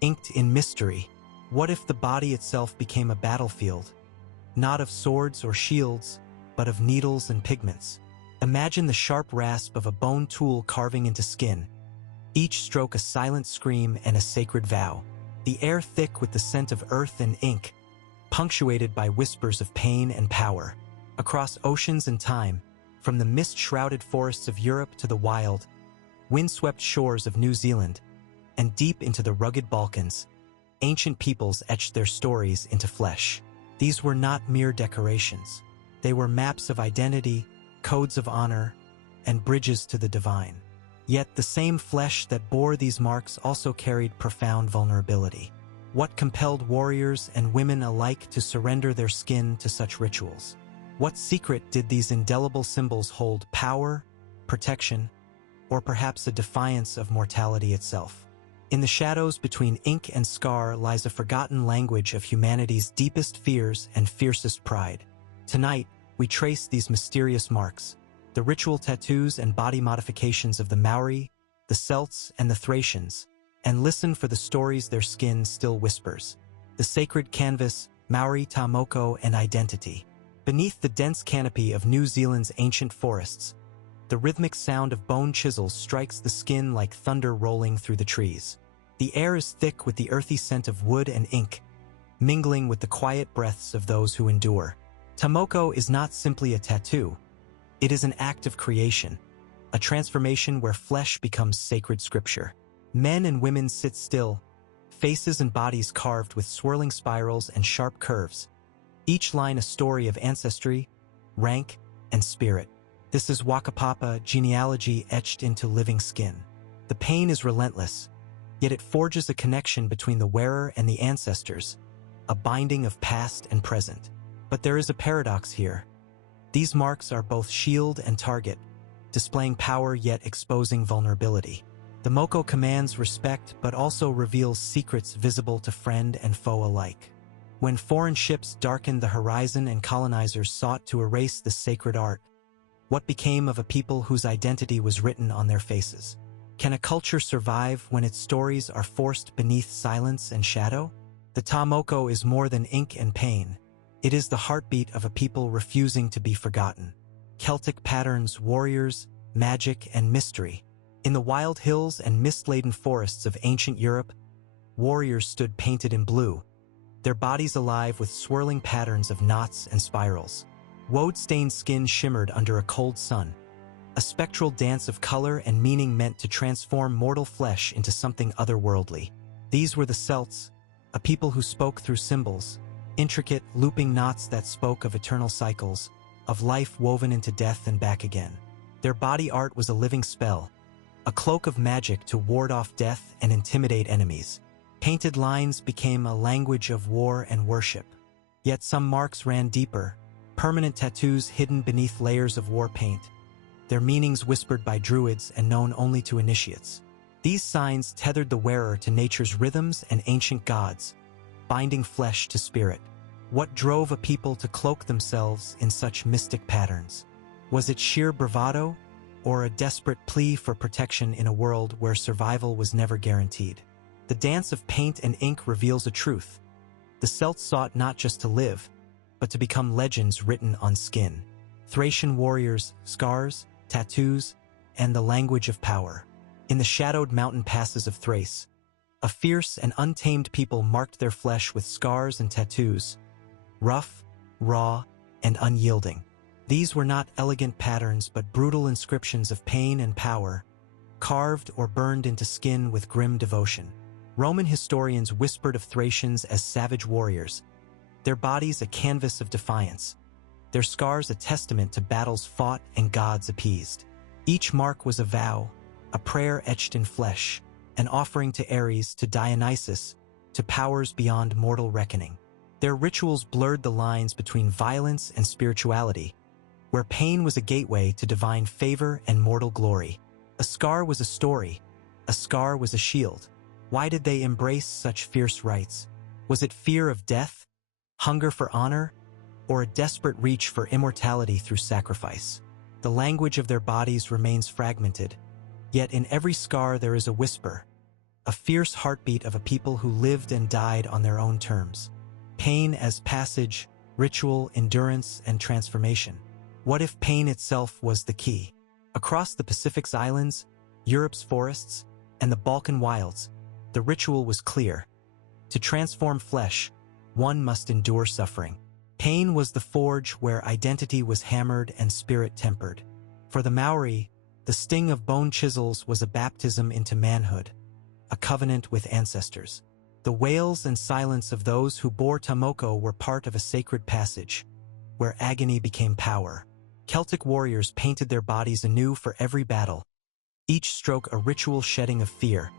inked in mystery. What if the body itself became a battlefield? Not of swords or shields, but of needles and pigments. Imagine the sharp rasp of a bone tool carving into skin, each stroke a silent scream and a sacred vow. The air thick with the scent of earth and ink, punctuated by whispers of pain and power. Across oceans and time, from the mist-shrouded forests of Europe to the wild, windswept shores of New Zealand, and deep into the rugged Balkans, ancient peoples etched their stories into flesh. These were not mere decorations. They were maps of identity, codes of honor, and bridges to the divine. Yet the same flesh that bore these marks also carried profound vulnerability. What compelled warriors and women alike to surrender their skin to such rituals? What secret did these indelible symbols hold? Power, protection, or perhaps a defiance of mortality itself? In the shadows between ink and scar lies a forgotten language of humanity's deepest fears and fiercest pride. Tonight, we trace these mysterious marks, the ritual tattoos and body modifications of the Maori, the Celts, and the Thracians, and listen for the stories their skin still whispers. The sacred canvas, Maori Tamoko and identity. Beneath the dense canopy of New Zealand's ancient forests, the rhythmic sound of bone chisels strikes the skin like thunder rolling through the trees. The air is thick with the earthy scent of wood and ink, mingling with the quiet breaths of those who endure. Tamoko is not simply a tattoo. It is an act of creation, a transformation where flesh becomes sacred scripture. Men and women sit still, faces and bodies carved with swirling spirals and sharp curves, each line a story of ancestry, rank, and spirit. This is Wakapapa genealogy etched into living skin. The pain is relentless, yet it forges a connection between the wearer and the ancestors, a binding of past and present. But there is a paradox here. These marks are both shield and target, displaying power yet exposing vulnerability. The Moko commands respect but also reveals secrets visible to friend and foe alike. When foreign ships darkened the horizon and colonizers sought to erase the sacred art, what became of a people whose identity was written on their faces? Can a culture survive when its stories are forced beneath silence and shadow? The Tamoko is more than ink and pain. It is the heartbeat of a people refusing to be forgotten. Celtic patterns, warriors, magic, and mystery. In the wild hills and mist-laden forests of ancient Europe, warriors stood painted in blue, their bodies alive with swirling patterns of knots and spirals. Woad-stained skin shimmered under a cold sun, a spectral dance of color and meaning meant to transform mortal flesh into something otherworldly. These were the Celts, a people who spoke through symbols, intricate, looping knots that spoke of eternal cycles, of life woven into death and back again. Their body art was a living spell, a cloak of magic to ward off death and intimidate enemies. Painted lines became a language of war and worship. Yet some marks ran deeper, permanent tattoos hidden beneath layers of war paint, their meanings whispered by druids and known only to initiates. These signs tethered the wearer to nature's rhythms and ancient gods, binding flesh to spirit. What drove a people to cloak themselves in such mystic patterns? Was it sheer bravado, or a desperate plea for protection in a world where survival was never guaranteed? The dance of paint and ink reveals a truth. The Celts sought not just to live, but to become legends written on skin. Thracian warriors, scars, tattoos, and the language of power. In the shadowed mountain passes of Thrace, a fierce and untamed people marked their flesh with scars and tattoos, rough, raw, and unyielding. These were not elegant patterns but brutal inscriptions of pain and power, carved or burned into skin with grim devotion. Roman historians whispered of Thracians as savage warriors, their bodies a canvas of defiance, their scars a testament to battles fought and gods appeased. Each mark was a vow, a prayer etched in flesh, an offering to Ares, to Dionysus, to powers beyond mortal reckoning. Their rituals blurred the lines between violence and spirituality, where pain was a gateway to divine favor and mortal glory. A scar was a story, a scar was a shield. Why did they embrace such fierce rites? Was it fear of death, hunger for honor, or a desperate reach for immortality through sacrifice? The language of their bodies remains fragmented, yet in every scar there is a whisper, a fierce heartbeat of a people who lived and died on their own terms. Pain as passage, ritual, endurance, and transformation. What if pain itself was the key? Across the Pacific's islands, Europe's forests, and the Balkan wilds, the ritual was clear. To transform flesh, one must endure suffering. Pain was the forge where identity was hammered and spirit tempered. For the Maori, the sting of bone chisels was a baptism into manhood, a covenant with ancestors. The wails and silence of those who bore tamoko were part of a sacred passage, where agony became power. Celtic warriors painted their bodies anew for every battle, each stroke a ritual shedding of fear,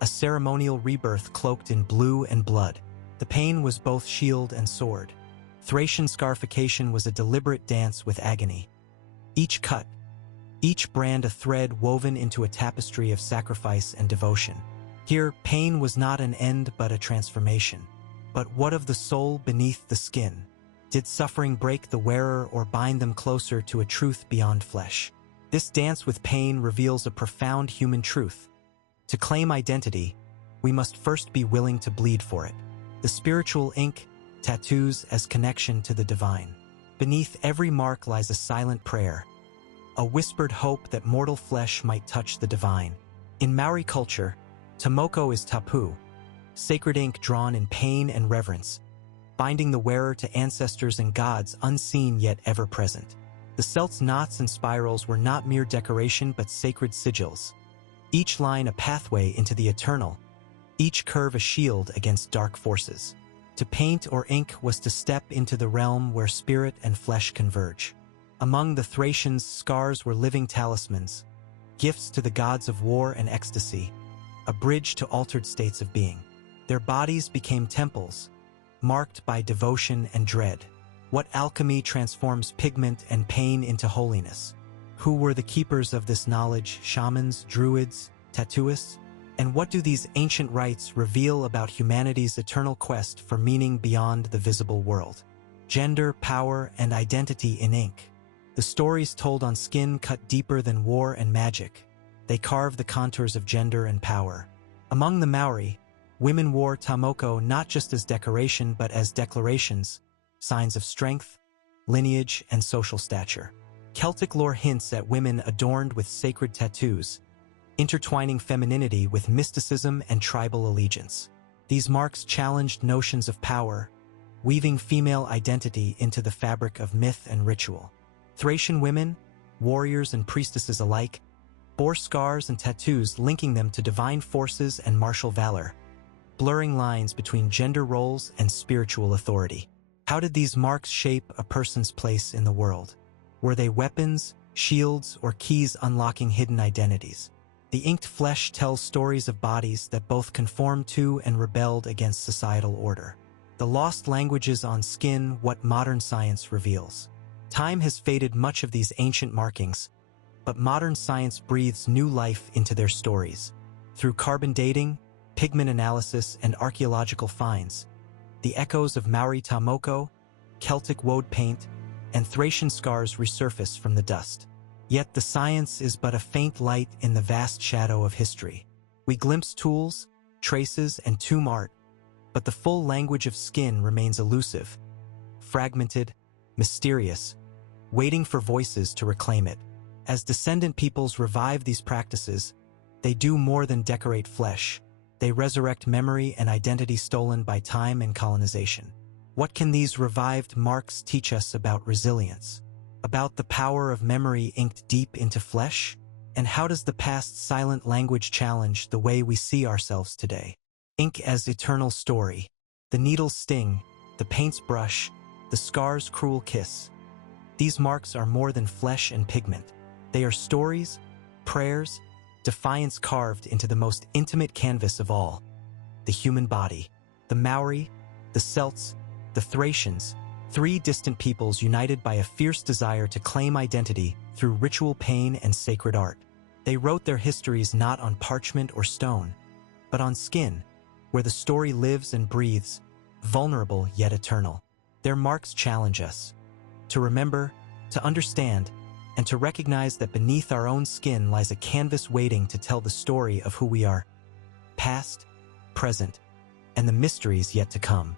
a ceremonial rebirth cloaked in blue and blood. The pain was both shield and sword. Thracian scarification was a deliberate dance with agony. Each cut, each brand a thread woven into a tapestry of sacrifice and devotion. Here, pain was not an end but a transformation. But what of the soul beneath the skin? Did suffering break the wearer or bind them closer to a truth beyond flesh? This dance with pain reveals a profound human truth. To claim identity, we must first be willing to bleed for it. The spiritual ink, tattoos as connection to the divine. Beneath every mark lies a silent prayer, a whispered hope that mortal flesh might touch the divine. In Maori culture, tamoko is tapu, sacred ink drawn in pain and reverence, binding the wearer to ancestors and gods unseen yet ever present. The Celts' knots and spirals were not mere decoration but sacred sigils, each line a pathway into the eternal, each curve a shield against dark forces. To paint or ink was to step into the realm where spirit and flesh converge. Among the Thracians, scars were living talismans, gifts to the gods of war and ecstasy, a bridge to altered states of being. Their bodies became temples, marked by devotion and dread. What alchemy transforms pigment and pain into holiness? Who were the keepers of this knowledge? Shamans, druids, tattooists? And what do these ancient rites reveal about humanity's eternal quest for meaning beyond the visible world? Gender, power, and identity in ink. The stories told on skin cut deeper than war and magic. They carve the contours of gender and power. Among the Maori, women wore tamoko not just as decoration but as declarations, signs of strength, lineage, and social stature. Celtic lore hints at women adorned with sacred tattoos, intertwining femininity with mysticism and tribal allegiance. These marks challenged notions of power, weaving female identity into the fabric of myth and ritual. Thracian women, warriors and priestesses alike, bore scars and tattoos linking them to divine forces and martial valor, blurring lines between gender roles and spiritual authority. How did these marks shape a person's place in the world? Were they weapons, shields, or keys unlocking hidden identities? The inked flesh tells stories of bodies that both conformed to and rebelled against societal order. The lost languages on skin, what modern science reveals. Time has faded much of these ancient markings, but modern science breathes new life into their stories. Through carbon dating, pigment analysis, and archaeological finds, the echoes of Maori tamoko, Celtic woad paint, and Thracian scars resurface from the dust. Yet the science is but a faint light in the vast shadow of history. We glimpse tools, traces, and tomb art, but the full language of skin remains elusive, fragmented, mysterious, waiting for voices to reclaim it. As descendant peoples revive these practices, they do more than decorate flesh. They resurrect memory and identity stolen by time and colonization. What can these revived marks teach us about resilience? About the power of memory inked deep into flesh? And how does the past's silent language challenge the way we see ourselves today? Ink as eternal story. The needle's sting, the paint's brush, the scar's cruel kiss. These marks are more than flesh and pigment. They are stories, prayers, defiance carved into the most intimate canvas of all, the human body. The Maori, the Celts, the Thracians, three distant peoples united by a fierce desire to claim identity through ritual pain and sacred art. They wrote their histories not on parchment or stone, but on skin, where the story lives and breathes, vulnerable yet eternal. Their marks challenge us to remember, to understand, and to recognize that beneath our own skin lies a canvas waiting to tell the story of who we are. past, present, and the mysteries yet to come.